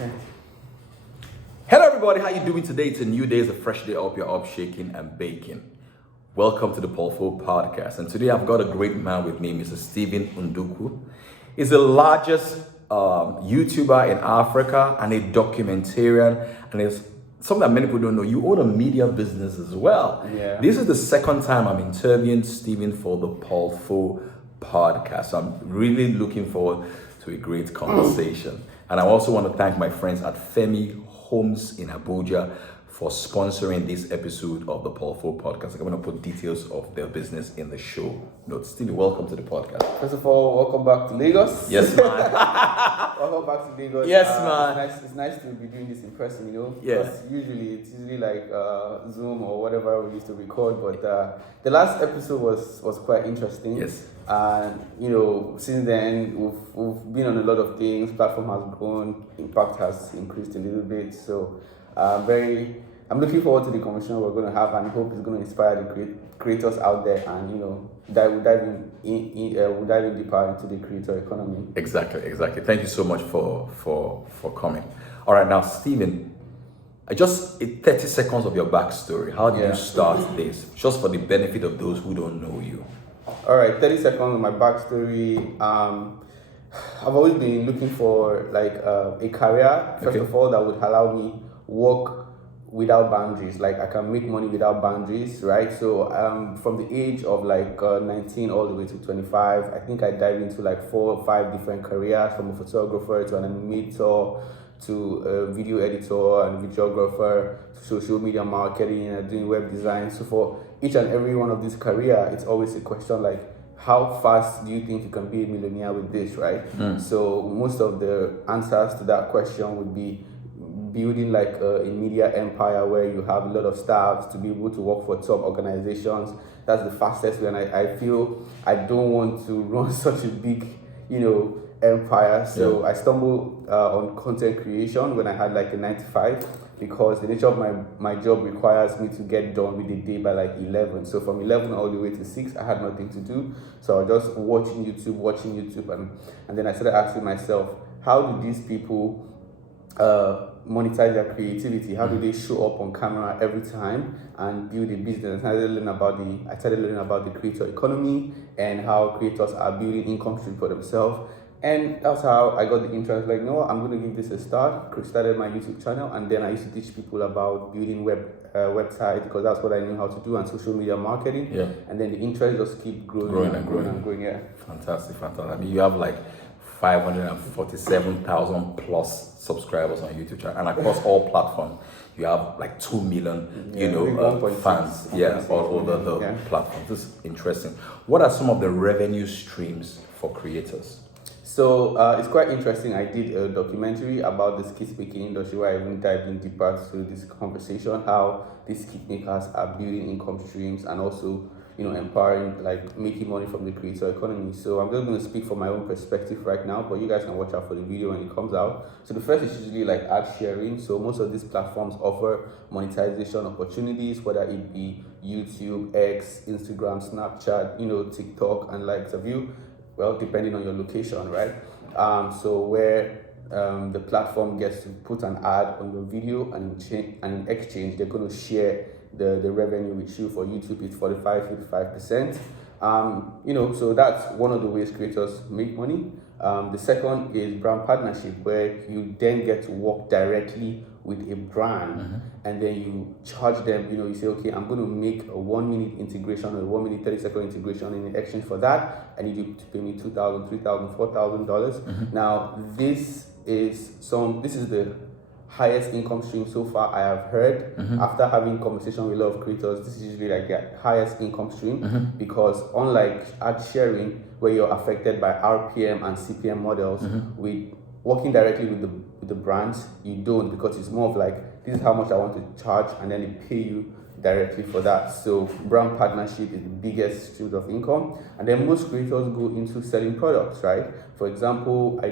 Okay. Hello everybody, how you doing today? It's a new day, it's a fresh day up, you're up shaking and baking. Welcome to the Paulful Podcast. And today I've got a great man with me, Mr. Staven Ndukwu. He's the largest YouTuber in Africa and a documentarian, and it's something that many people don't know. You own a media business as well. Yeah. This is the second time I'm interviewing Staven for the Paulful Podcast. So I'm really looking forward to a great conversation. And I also want to thank my friends at Femi Homes in Abuja for sponsoring this episode of the Paulful Podcast. I'm going to put details of their business in the show notes. Stevie, welcome to the podcast. First of all, welcome back to Lagos. Yes, man. Welcome back to Lagos. Yes, man. It's nice to be doing this in person, you know. Yeah. Because it's usually like Zoom or whatever we used to record. But the last episode was quite interesting. Yes. And since then we've been on a lot of things. Platform has grown, impact has increased a little bit. So I'm looking forward to the conversation we're going to have, and hope it's going to inspire the creators out there, and we'll dive in deeper into the creator economy. Exactly. Thank you so much for coming. All right, now Staven, just 30 seconds of your backstory. How did you start this? Just for the benefit of those who don't know you. All right, 30 seconds of my backstory. I've always been looking for like a career, first of all, that would allow me work without boundaries. Like I can make money without boundaries, right? So from the age of like 19 all the way to 25, I think I dived into like 4 or 5 different careers, from a photographer to an animator to a video editor and videographer to social media marketing and doing web design. So for each and every one of these careers, it's always a question like, how fast do you think you can be a millionaire with this, right? So most of the answers to that question would be building like a media empire where you have a lot of staff to be able to work for top organizations. That's the fastest way, and I feel I don't want to run such a big, empire. So I stumbled on content creation when I had like a 9 to 5, because the nature of my job requires me to get done with the day by like 11. So from 11 all the way to 6, I had nothing to do. So I was just watching YouTube, and then I started asking myself, how do these people monetize their creativity? How do they show up on camera every time and build a business? I started learning about the creator economy and how creators are building income stream for themselves. And that's how I got the interest. Like, no, I'm going to give this a start. Started my YouTube channel, and then I used to teach people about building website, because that's what I knew how to do, and social media marketing. Yeah. And then the interest just keep growing and growing. Yeah. Fantastic. I mean, you have like 547,000 plus subscribers on YouTube channel, and across all platforms you have like 2 million fans all over the platforms. This is interesting. What are some of the revenue streams for creators? So it's quite interesting. I did a documentary about the skit making industry, where I even dived in deeper through this conversation, how these skit makers are building income streams and also empowering, like making money from the creator economy. So I'm just going to speak from my own perspective right now, but you guys can watch out for the video when it comes out. So the first is usually like ad sharing. So most of these platforms offer monetization opportunities, whether it be YouTube, X, Instagram, Snapchat, TikTok, and likes of you. Well, depending on your location, right? So where the platform gets to put an ad on your video, and in exchange, they're going to share the revenue with you. For YouTube, it's 45-55%. So that's one of the ways creators make money. The second is brand partnership, where you then get to work directly with a brand, and then you charge them. You say, okay, I'm going to make a 1-minute integration or a 1-minute 30-second integration. In exchange for that, I need you to pay me $2,000, $3,000, $4,000. Now, this is the highest income stream so far I have heard. After having conversation with a lot of creators, this is usually like their highest income stream, because unlike ad sharing, where you're affected by RPM and CPM models, with working directly with the brands, you don't, because it's more of like, this is how much I want to charge, and then they pay you directly for that. So brand partnership is the biggest stream of income. And then most creators go into selling products, right? For example, I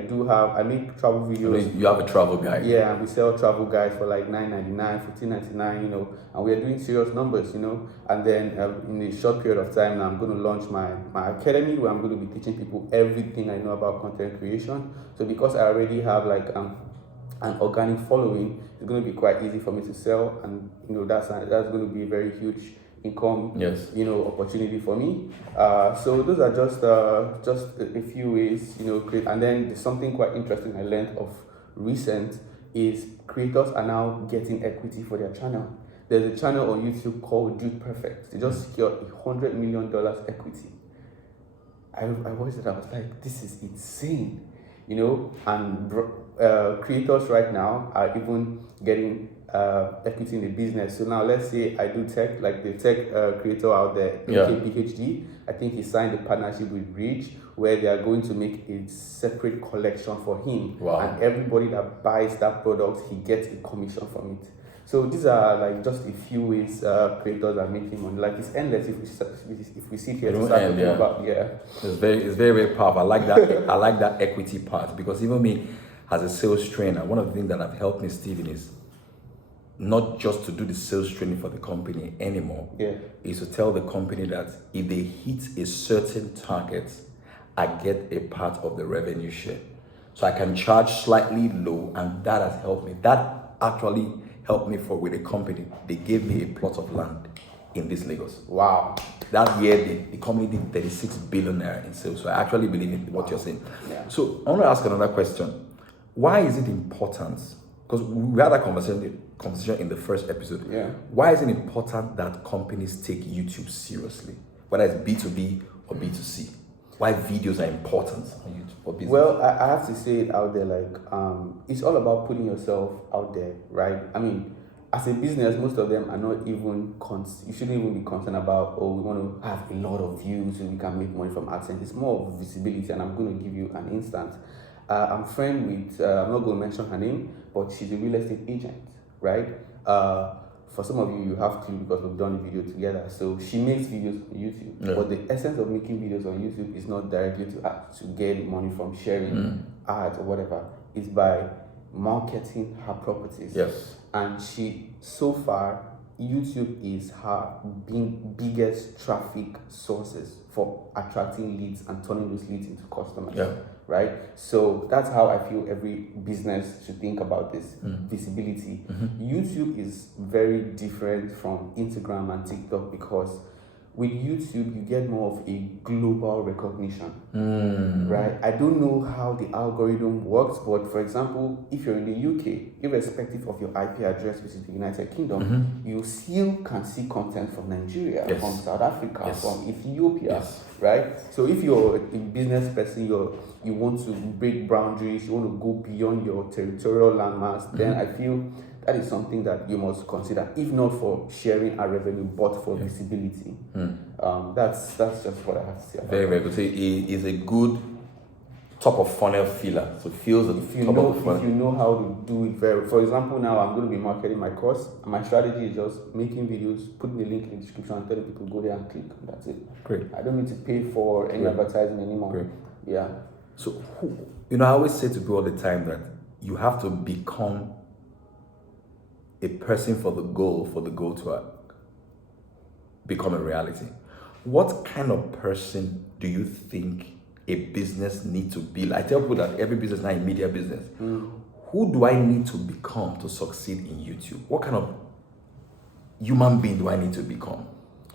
make travel videos. I mean, you have a travel guide. Yeah, and we sell travel guides for like $9.99, $15.99, and we are doing serious numbers, And then in a short period of time now, I'm going to launch my academy, where I'm going to be teaching people everything I know about content creation. So because I already have like an organic following, it's going to be quite easy for me to sell, and that's going to be a very huge income opportunity for me. So those are just a few ways, create. And then there's something quite interesting I learned of recent is creators are now getting equity for their channel. There's a channel on YouTube called Dude Perfect. They just secured $100 million equity. I watched it. I was like, this is insane, And creators right now are even getting equity in the business. So now let's say I do tech, like the tech creator out there, PhD. I think he signed a partnership with Bridge where they are going to make a separate collection for him. Wow. And everybody that buys that product, he gets a commission from it. So these are like just a few ways creators are making money. Like it's endless if we sit here to start talking about. It's very very powerful. I like that. I like that equity part, because even me as a sales trainer, one of the things that have helped me, Steven, is not just to do the sales training for the company anymore. Is to tell the company that if they hit a certain target, I get a part of the revenue share. So I can charge slightly low, and that has helped me. That actually helped me with a company. They gave me a plot of land in this Lagos. Wow. That year, the company did 36 billion naira in sales. So I actually believe in what you're saying. So I want to ask another question. Why is it important? Because we had a conversation in the first episode. Why is it important that companies take YouTube seriously, whether it's B2B or B2C? Why videos are important on YouTube for business? Well, I have to say it out there, like, it's all about putting yourself out there, right? I mean, as a business, most of them are not even, you shouldn't even be concerned about, we want to have a lot of views so we can make money from AdSense. It's more of visibility, and I'm going to give you an instance. I'm friend with, I'm not going to mention her name, but she's a real estate agent, right? For some of you have to, because we've done a video together. So she makes videos on YouTube, but the essence of making videos on YouTube is not directly to get money from sharing ads or whatever. It's by marketing her properties. And so far, YouTube is her biggest traffic sources for attracting leads and turning those leads into customers. Right? So that's how I feel every business should think about this visibility. YouTube is very different from Instagram and TikTok, because with YouTube, you get more of a global recognition, right? I don't know how the algorithm works, but for example, if you're in the UK, irrespective of your IP address, which is the United Kingdom, you still can see content from Nigeria, from South Africa, from Ethiopia, right? So if you're a business person, you want to break boundaries, you want to go beyond your territorial landmass, then I feel that is something that you must consider, if not for sharing our revenue, but for visibility. That's just what I have to say about very, very good. So it is a good top of funnel filler. So it feels if you know how to do it very. For example, now I'm going to be marketing my course, and my strategy is just making videos, putting the link in the description, and telling people go there and click. That's it. Great. I don't need to pay for any advertising anymore. Great. Yeah. So I always say to people all the time that you have to become a person for the goal to become a reality. What kind of person do you think a business needs to be? I tell people that every business now is a media business. Who do I need to become to succeed in YouTube? What kind of human being do I need to become?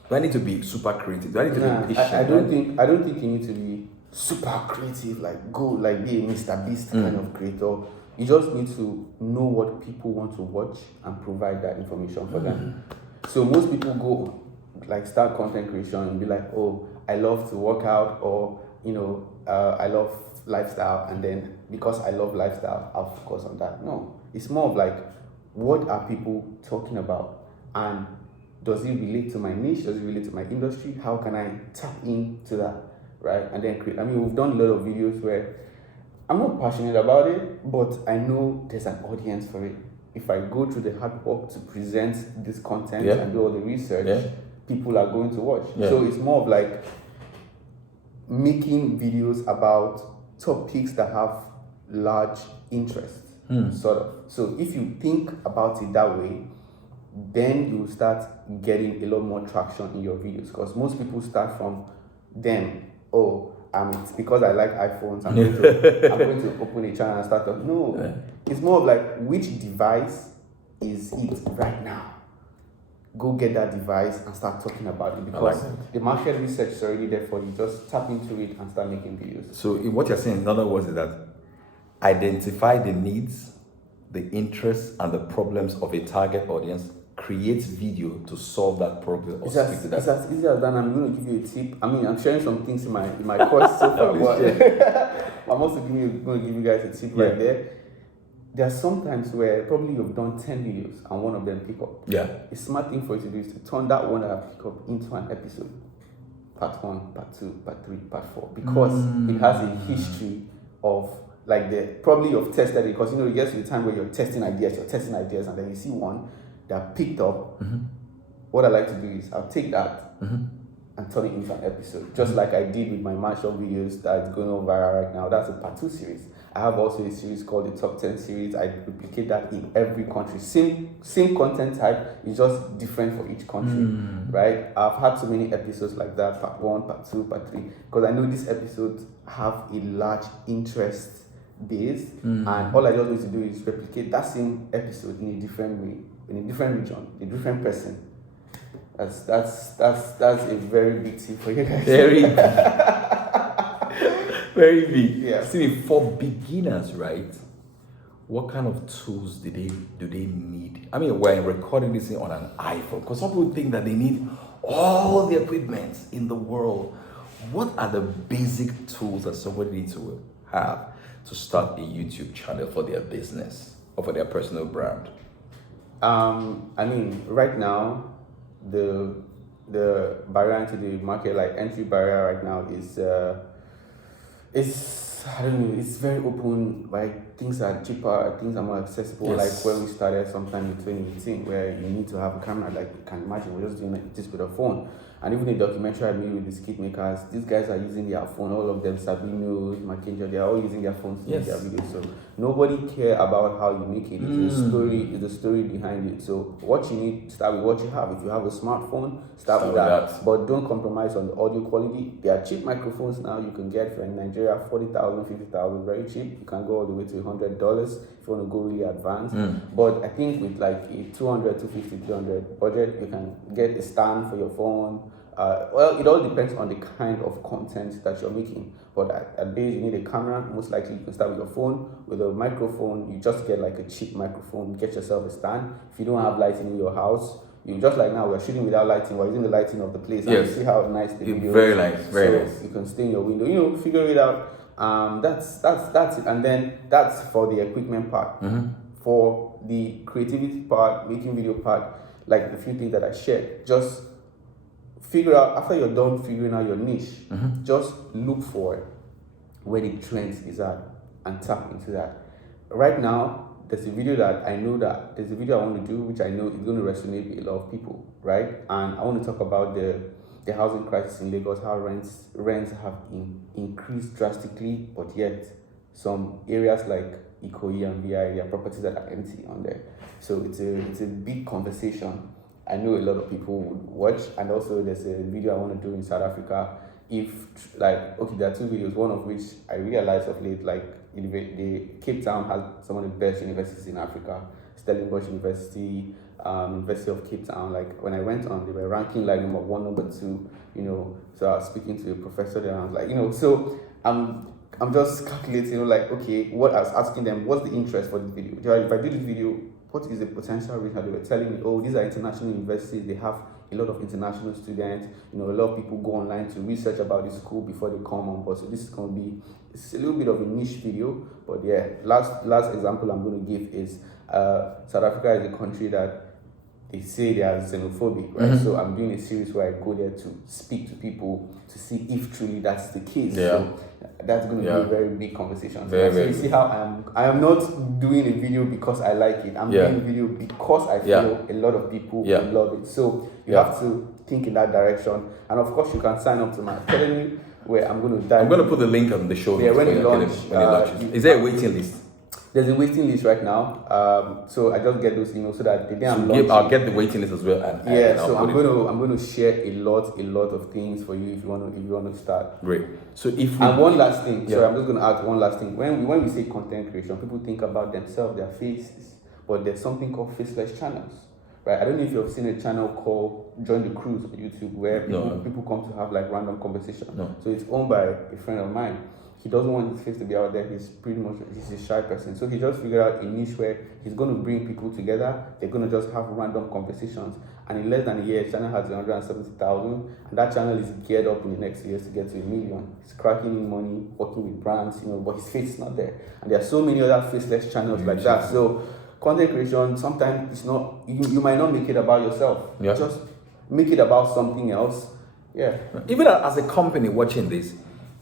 Do I need to be super creative? Do I need to be patient? I don't think you need to be super creative, be a Mr. Beast kind of creator. You just need to know what people want to watch and provide that information for them. So most people go start content creation and be like, I love to work out, or I love lifestyle, and then because I love lifestyle, I'll focus on that. No, it's more of what are people talking about, and does it relate to my niche? Does it relate to my industry? How can I tap into that, right? And then create. I mean, we've done a lot of videos where I'm not passionate about it, but I know there's an audience for it. If I go through the hard work to present this content and do all the research, people are going to watch. So it's more of making videos about topics that have large interest, sort of. So if you think about it that way, then you will start getting a lot more traction in your videos, because most people start from them, it's because I like iPhones. I'm going to open a channel and start talking. No, it's more of like, which device is it right now? Go get that device and start talking about it, because the market research is already there for you. Just tap into it and start making videos. So what you're saying, in other words, is that identify the needs, the interests, and the problems of a target audience, create video to solve that problem or speak to that. It's as easy as that. I'm going to give you a tip. I mean, I'm sharing some things in my course so far, but I'm also going to give you guys a tip right there. There are some times where probably you've done 10 videos and one of them pick up. Yeah. A smart thing for you to do is to turn that one that pick up into an episode. Part 1, part 2, part 3, part 4. Because it has a history of like probably you've tested it, because you get to the time where you're testing ideas, and then you see one that picked up. What I like to do is I'll take that and turn it into an episode, just like I did with my mashup videos that's going on viral right now. That's a part 2 series. I have also a series called the Top 10 series. I replicate that in every country. Same content type, it's just different for each country, right? I've had so many episodes like that, part 1, part 2, part 3, because I know these episodes have a large interest base, and all I just need to do is replicate that same episode in a different way, in a different region, a different person. That's a very big tip for you guys. Very big. Yeah. See, for beginners, right? What kind of tools do they need? I mean, we're recording this thing on an iPhone, because some people think that they need all the equipment in the world. What are the basic tools that somebody needs to have to start a YouTube channel for their business or for their personal brand? I mean, right now, the barrier into the market, like entry barrier right now is I don't know, it's very open. Like, things are cheaper, things are more accessible. Yes. Like when we started sometime in 2018, where you need to have a camera, like you can imagine, we're just doing like this with a phone. And even the documentary I made with the skit makers, these guys are using their phone. All of them, Sabino, Mackenzie, they are all using their phones to make their videos. So nobody care about how you make it. It's the story behind it. So what you need, start with what you have. If you have a smartphone, start with that. But don't compromise on the audio quality. There are cheap microphones now you can get in Nigeria, 40,000, 50,000, very cheap. You can go all the way to $100 if you want to go really advanced. But I think with like a 200, 250, 300 budget, you can get a stand for your phone. Well, it all depends on the kind of content that you're making. But at base, you need a camera. Most likely, you can start with your phone. With a microphone, you just get like a cheap microphone. Get yourself a stand. If you don't have lighting in your house, you just like now we're shooting without lighting. We're using the lighting of the place. And you see how nice the video is. Very nice, very nice. You can stay in your window. Figure it out. That's it. And then that's for the equipment part. For the creativity part, making video part, like the few things that I shared, just figure out, after you're done figuring out your niche, just look for where the trend is at and tap into that. Right now, there's a video I want to do, which I know is going to resonate with a lot of people, right? And I want to talk about the housing crisis in Lagos, how rents have increased drastically, but yet some areas like Ikoyi and VI, there are properties that are empty on there. So it's a big conversation. I know a lot of people would watch, and also there's a video I want to do in South Africa. There are 2 videos, one of which I realized of late, like the Cape Town has some of the best universities in Africa. Stellenbosch University, University of Cape Town. Like when I went on, they were ranking like number 1, number 2. So I was speaking to a professor there, and I was like, so I'm just calculating, like, okay, what I was asking them, what's the interest for this video? If I do this video, what is the potential reach? They were telling me, these are international universities. They have a lot of international students. A lot of people go online to research about this school before they come on board. So this is going to be, it's a little bit of a niche video. But yeah, last example I'm going to give is South Africa is a country that they say they are xenophobic, right? So I'm doing a series where I go there to speak to people to see if truly that's the case. So that's going to be a very big conversation. So you see how I am not doing a video because I like it. I'm doing a video because I feel a lot of people will love it. So you have to think in that direction. And of course, you can sign up to my academy where I'm going to dive. I'm going to put the link on the show notes when it launches. Is there a waiting list? There's a waiting list right now. So I just get those emails so that the day I'm I'll launching. get the waiting list as well. And So I'll put I'm going to share a lot of things for you if you want to start. Great. So if we, and one last thing, yeah. sorry, I'm just going to add one last thing. When we say content creation, people think about themselves, their faces, but there's something called faceless channels, right? I don't know if you've seen a channel called Join the Cruise on YouTube where people come to have like random conversation. No. So it's owned by a friend of mine. He doesn't want his face to be out there. He's a shy person. So he just figured out a niche where he's going to bring people together. They're going to just have random conversations. And in less than a year, his channel has 170,000. And that channel is geared up in the next years to get to 1 million. He's cracking in money, working with brands, but his face is not there. And there are so many other faceless channels like that. So content creation, sometimes it's not, you might not make it about yourself. Yeah. Just make it about something else. Yeah. Even as a company watching this,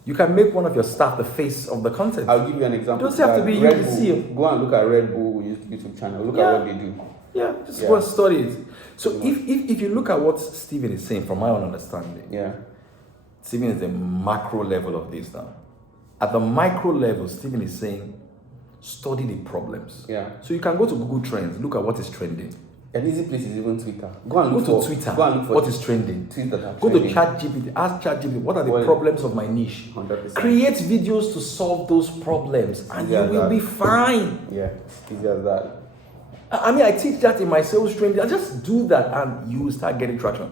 you can make one of your staff the face of the content. I'll give you an example. It doesn't have to be Red you Bull. see it. Go and look at Red Bull YouTube channel. Look at what they do. Yeah, just go and study it. So if you look at what Staven is saying, from my own understanding, Staven is the macro level of this now. At the micro level, Staven is saying, study the problems. Yeah. So you can go to Google Trends, look at what is trending. An easy place is even Twitter. Go to Twitter. Go and look for what is trending. Go to ChatGPT. Ask ChatGPT what are the problems of my niche. 100%. Create videos to solve those problems, and you will be fine. Yeah, easy as that. I mean, I teach that in my sales training. I just do that, and you will start getting traction.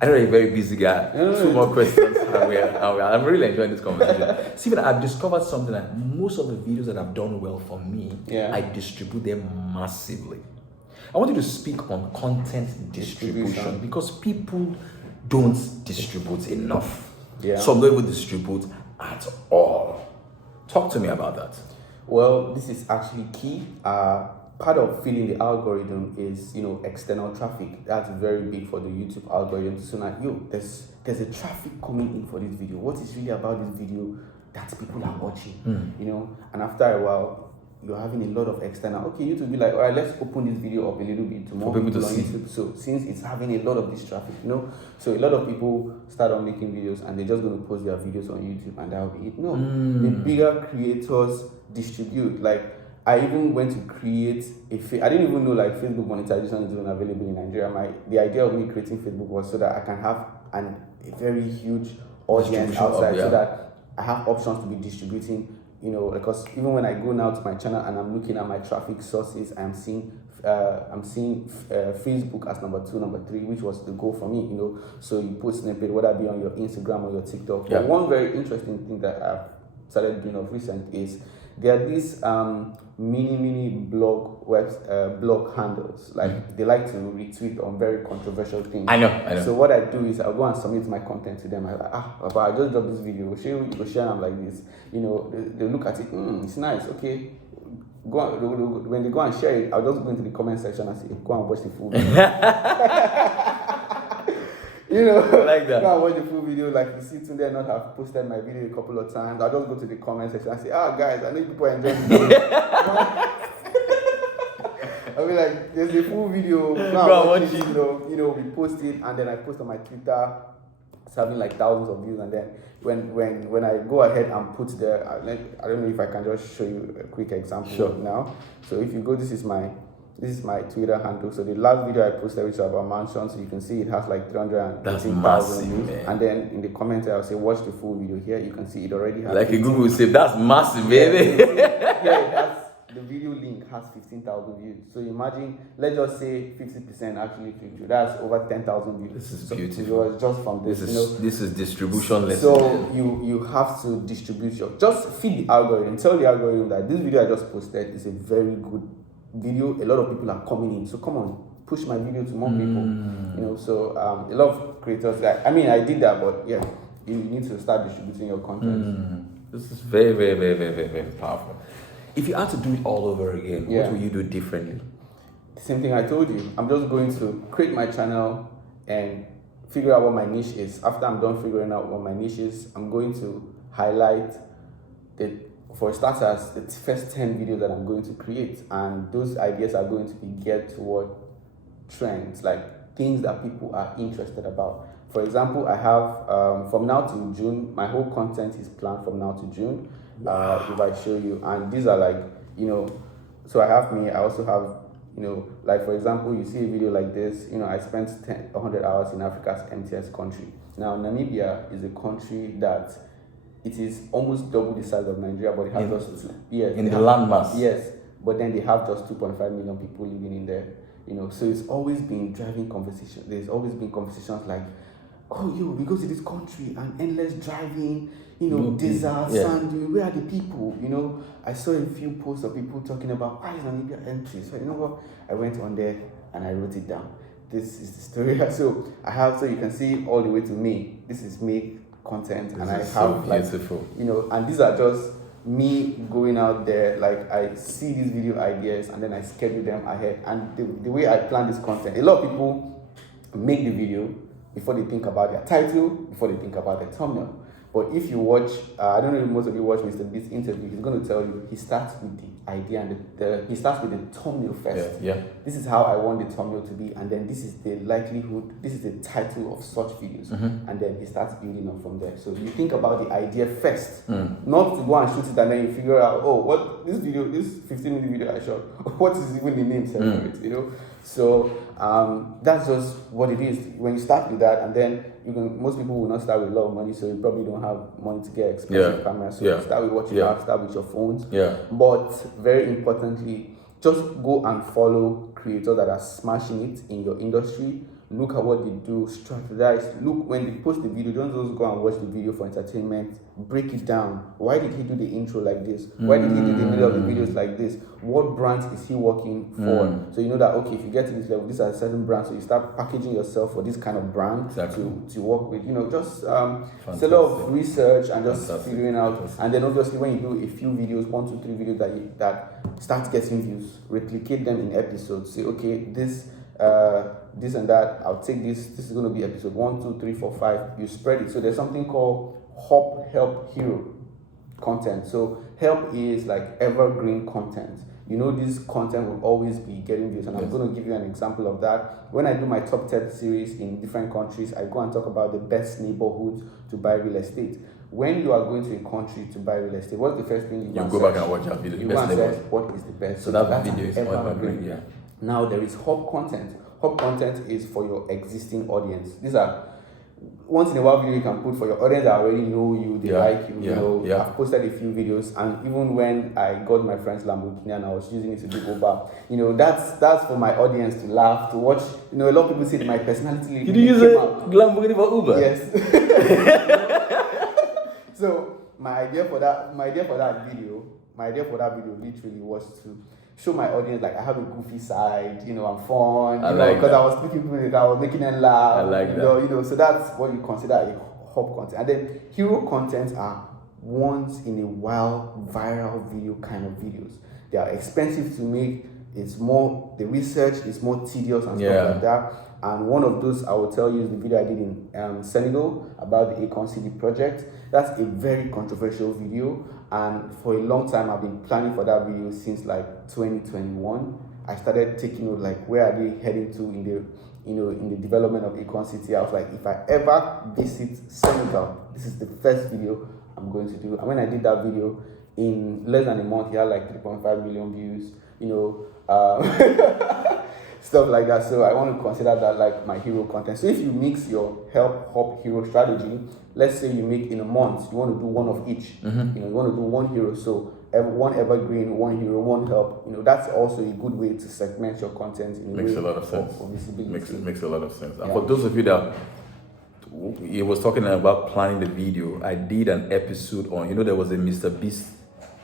I know you're a very busy guy. Two more questions. I'm really enjoying this conversation. See, I've discovered something that most of the videos that have done well for me, I distribute them massively. I want you to speak on content distribution because people don't distribute enough. Yeah. Some don't even distribute at all. Talk to me about that. Well, this is actually key. Part of filling the algorithm is, external traffic. That's very big for the YouTube algorithm. So now, there's a traffic coming in for this video. What is really about this video that people are watching? And after a while, you're having a lot of external. Okay, YouTube will be like, all right, let's open this video up a little bit to more people on YouTube. So since it's having a lot of this traffic, so a lot of people start on making videos and they're just going to post their videos on YouTube and that'll be it. No, the bigger creators distribute. Like, I even went to create I didn't even know like Facebook monetization is even available in Nigeria. The idea of me creating Facebook was so that I can have a very huge audience outside, so that I have options to be distributing. Because even when I go now to my channel and I'm looking at my traffic sources, I'm seeing Facebook as number 2, number 3, which was the goal for me. So you put snippet, whether it be on your Instagram or your TikTok. But one very interesting thing that I've started doing of recent is there are these mini blog blog handles. Like they like to retweet on very controversial things. I know. So what I do is I'll go and submit my content to them. I'm like, but I just dropped this video. We'll share them like this. They look at it. It's nice. Okay. When they go and share it, I'll just go into the comment section and say, go and watch the full video. Like that. Go and watch the full video. Like you see Tunde not have posted my video a couple of times. I'll just go to the comment section and say, guys, I know people are enjoying this. I'll be like, there's a full video. Go watch it. We post it and then I post on my Twitter. It's having like thousands of views, and then when I go ahead and put I don't know if I can just show you a quick example now. So if you go, this is my Twitter handle. So the last video I posted, which is about mansions, so you can see it has like 318,000 views. Man. And then in the comments I'll say watch the full video. Here you can see it already has. Like Google will say, that's massive, baby. The video link has 15,000 views. So imagine, let's just say 50% actually clicked through. That's over 10,000 views. This is beautiful. So it was just from this. This is distribution lesson. So you have to distribute just feed the algorithm. Tell the algorithm that this video I just posted is a very good video. A lot of people are coming in. So come on, push my video to more people. So a lot of creators. I did that, but yeah, you need to start distributing your content. This is very, very, very, very, very, very powerful. If you had to do it all over again, what would you do differently? The same thing I told you. I'm just going to create my channel and figure out what my niche is. After I'm done figuring out what my niche is, I'm going to highlight for starters, the first 10 videos that I'm going to create. And those ideas are going to be geared toward trends, like things that people are interested about. For example, I have from now to June, my whole content is planned from now to June. If I show you, and these are like, so I have me. I also have, like for example, you see a video like this. I spent 100 hours in Africa's emptiest country. Now Namibia is a country that it is almost double the size of Nigeria, but it has just landmass. Yes, but then they have just 2.5 million people living in there. So it's always been driving conversation. There's always been conversations like, oh, we go to this country and endless driving, desert, sand dune. Where are the people? I saw a few posts of people talking about why is Namibia empty. So you know what? I went on there and I wrote it down. This is the story. So you can see all the way to May. This is May content, and I have so beautiful. and these are just me going out there. Like I see these video ideas and then I schedule them ahead. And the way I plan this content, a lot of people make the video before they think about their title, before they think about their thumbnail. But if you watch, I don't know if most of you watch Mr. Beast's interview, he's going to tell you he starts with the idea and he starts with the thumbnail first. Yeah. This is how I want the thumbnail to be, and then this is the likelihood, this is the title of such videos, and then he starts building up from there. So you think about the idea first, not to go and shoot it and then you figure out, what this 15-minute video I shot, what is even the name for it, So that's just what it is. When you start with that, and then most people will not start with a lot of money, so you probably don't have money to get expensive cameras. So you start with what you have, start with your phones. Yeah. But very importantly, just go and follow creators that are smashing it in your industry. Look at what they do, strategize. Look, when they post the video, don't just go and watch the video for entertainment. Break it down. Why did he do the intro like this? Why did he do the middle of the videos like this? What brands is he working for? So you know that, okay, if you get to this level, these are certain brands, so you start packaging yourself for this kind of brand to work with. Just it's a lot of research and just figuring out. And then obviously when you do a few videos, 1, 2, 3 videos that start getting views, replicate them in episodes. Say, okay, this and that, I'll take this is going to be episode 1, 2, 3, 4, 5. You spread it. So there's something called help hero content. So help is like evergreen content. This content will always be getting views, and I'm going to give you an example of that. When I do my top 10 series in different countries, I go and talk about the best neighborhoods to buy real estate. When you are going to a country to buy real estate, what's the first thing you go back and watch that video? You go and search what is the best. So that video is evergreen. Yeah. Now there is hub content. Hub content is for your existing audience. These are once in a while video you can put for your audience that already know you, they like you. I've posted a few videos, and even when I got my friend's Lamborghini and I was using it to do Uber, that's for my audience to laugh, to watch. A lot of people say that my personality. Did you use a Lamborghini for Uber? Yes. So my idea for that video literally was to show my audience like I have a goofy side, I'm fun, because I was speaking to people, I was making them laugh. I like that. So that's what you consider a hub content. And then hero content are once in a while viral video kind of videos. They are expensive to make. The research is more tedious and stuff like that. And one of those I will tell you is the video I did in Senegal about the Akon City project. That's a very controversial video, and for a long time I've been planning for that video since like 2021. I started taking note like where are they heading to in the development of Akon City. I was like, if I ever visit Senegal, this is the first video I'm going to do. And when I did that video, in less than a month, he had like 3.5 million views. Stuff like that. So I want to consider that like my hero content. So if you mix your help hero strategy, let's say you make in a month, you want to do one of each. You want to do one hero. So one evergreen, one hero, one help. That's also a good way to segment your content in makes a lot of sense. For visibility. Makes a lot of sense. And for those of you that he was talking about planning the video, I did an episode on, there was a Mr. Beast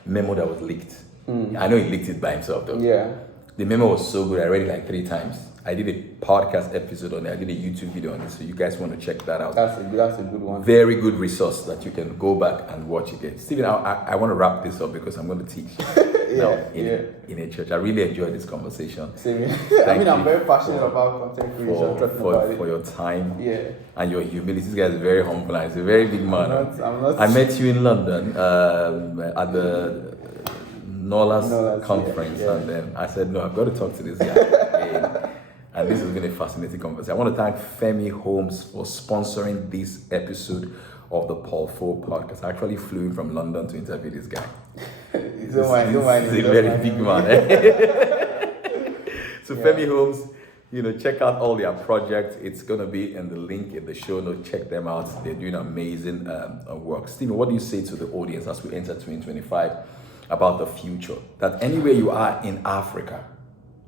memo that was leaked. I know he leaked it by himself though. Yeah. The memo was so good, I read it like 3 times. I did a podcast episode on it. I did a YouTube video on it, so you guys want to check that out. That's a good one. Very good resource that you can go back and watch again. Steven, I want to wrap this up because I'm going to teach in a church. I really enjoyed this conversation. Same. I'm very passionate about content creation. For your time and your humility. This guy is very humble and he's a very big man. I'm not I met you in London at the Nola's conference, and then I said, no, I've got to talk to this guy. And this has been a fascinating conversation. I want to thank Femi Homes for sponsoring this episode of the Paul 4 podcast. I actually flew in from London to interview this guy. Don't mind He's him. a very big man. So Femi Homes, check out all their projects. It's gonna be in the link in the show notes. Check them out. They're doing amazing work. Steven, what do you say to the audience as we enter 2025 about the future? That anywhere you are in Africa,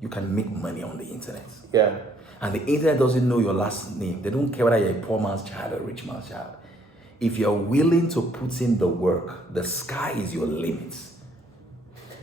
you can make money on the internet. Yeah. And the internet doesn't know your last name. They don't care whether you're a poor man's child or a rich man's child. If you're willing to put in the work, the sky is your limit.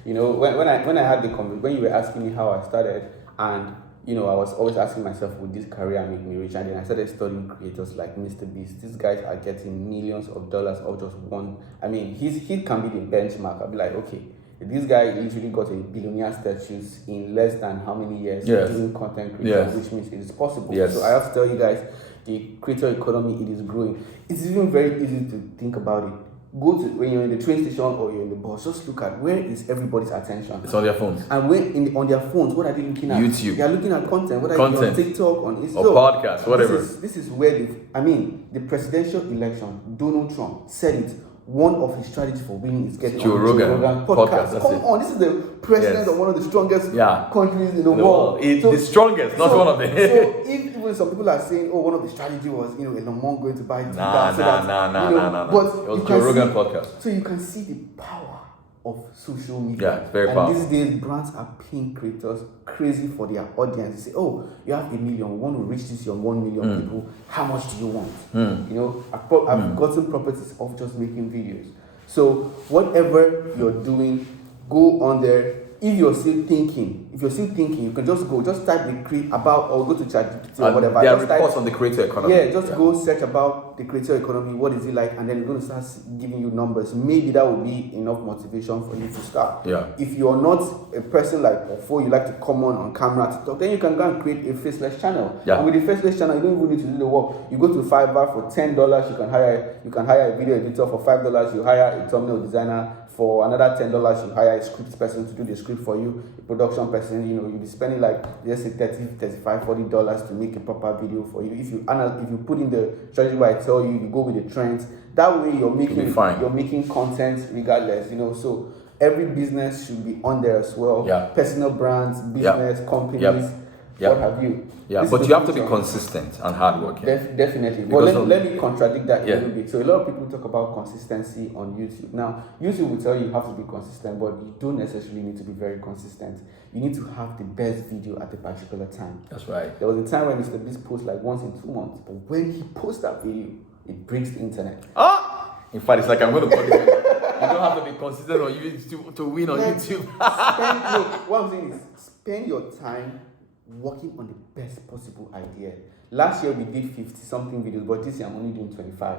When I had when you were asking me how I started, and I was always asking myself, would this career make me rich? And then I started studying creators like Mr. Beast. These guys are getting millions of dollars of just one. I mean, he can be the benchmark. I'll be like, okay, this guy literally got a billionaire status in less than how many years doing content creation, which means it is possible. Yes. So I have to tell you guys, the creator economy, it is growing. It's even very easy to think about it. Go to when you're in the train station or you're in the bus, just look at where is everybody's attention. It's on their phones. And when on their phones, what are they looking at? YouTube. They are looking at content. What are you on TikTok, on Instagram, or podcast, whatever. This is where the presidential election, Donald Trump said it. One of his strategies for winning is getting Joe on Rogan podcast. Come on, this is the president of one of the strongest countries in the world. The strongest, not one of them. So if even some people are saying, one of the strategy was, Elon Musk going to buy Twitter. Nah. But it was Joe Rogan podcast. So you can see the power of social media. Yeah, it's very powerful. And these days, brands are paying creators crazy for their audience. They say, you have 1 million, we want to reach this your 1 million people. How much do you want? I've gotten properties of just making videos. So whatever you're doing, go on there. If you're still thinking, you can just type the create about or go to ChatGPT or whatever. There are reports on the creator economy. Yeah, go search about the creator economy. What is it like? And then it's going to start giving you numbers. Maybe that will be enough motivation for you to start. Yeah. If you're not a person like before, you like to come on camera to talk, then you can go and create a faceless channel. Yeah. And with the faceless channel, you don't even need to do the work. You go to Fiverr for $10. You can hire a video editor for $5. You hire a thumbnail designer. For another $10, you hire a script person to do the script for you, a production person, you'll be spending like, let's say $30, $35, $40 to make a proper video for you. If you put in the strategy where I tell you, you go with the trends, that way you're making content regardless, So every business should be on there as well. Yeah. Personal brands, business, companies, what have you. Yeah, but you have to be consistent and hardworking. Definitely. But let me contradict that a little bit. So a lot of people talk about consistency on YouTube. Now, YouTube will tell you have to be consistent, but you don't necessarily need to be very consistent. You need to have the best video at a particular time. That's right. There was a time when Mr. Beast posts like once in 2 months, but when he posts that video, it breaks the internet. In fact, it's like I'm going to call it. You don't have to be consistent on YouTube to win on YouTube. What I'm saying is, spend your time working on the best possible idea. Last year we did 50 something videos, but this year I'm only doing 25.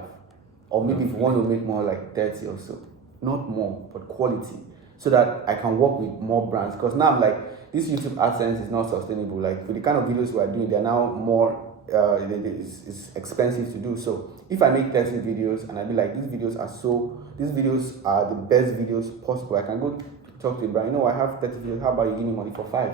Or maybe if you want to make more, like 30 or so. Not more, but quality. So that I can work with more brands. Because now I'm like, this YouTube AdSense is not sustainable. Like with the kind of videos we are doing, they're now more, it's expensive to do. So if I make 30 videos and I be like, these videos are the best videos possible, I can go talk to a brand, I have 30 videos, how about you give me money for 5?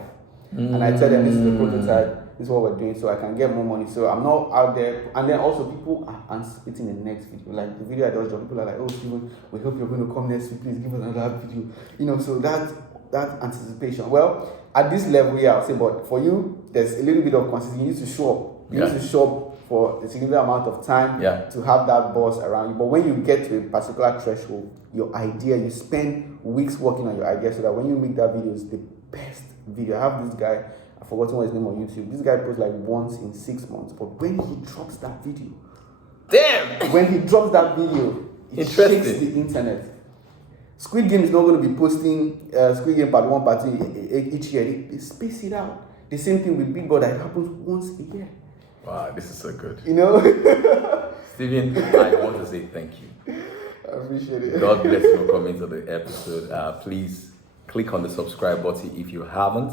And I tell them this is the prototype, this is what we're doing, so I can get more money. So I'm not out there. And then also people are anticipating the next video. Like the video I just dropped, people are like, Steven, we hope you're going to come next week, please give us another video. So that anticipation. Well, at this level, I'll say, but for you, there's a little bit of consistency. You need to show up. You need to show up for a significant amount of time to have that buzz around you. But when you get to a particular threshold, your idea, you spend weeks working on your idea so that when you make that video, it's the best video. I have this guy, I've forgotten what his name on YouTube. This guy posts like once in 6 months. But when he drops that video, it shakes the internet. Squid Game is not going to be posting Squid Game part 1, part 2 each year. They space it out. The same thing with Big Brother. It happens once a year. Wow, this is so good. Steven, I want to say thank you. I appreciate it. God bless you for coming to the episode. Please click on the subscribe button if you haven't.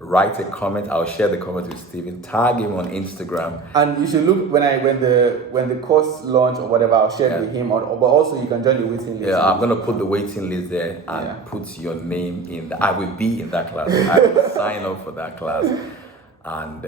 Write a comment. I'll share the comment with Steven. Tag him on Instagram. And you should look when the course launch or whatever. I'll share it with him. But also you can join the waiting list. Yeah, I'm gonna put the waiting list there and put your name in. I will be in that class. I will sign up for that class. And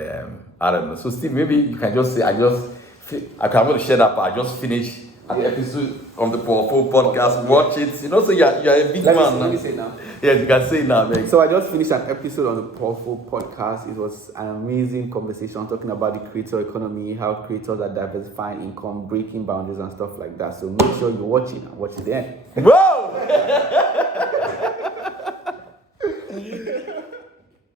I don't know. So Steve, maybe you can just say I'm going to share that part. I just finished an episode on the Powerful Podcast. Watch it. You know, so you're a big man now. Let me say it now. Yes, you can say it now, man. So I just finished an episode on the Powerful Podcast. It was an amazing conversation talking about the creator economy, how creators are diversifying income, breaking boundaries and stuff like that. So make sure you watch it and watch it then. Whoa!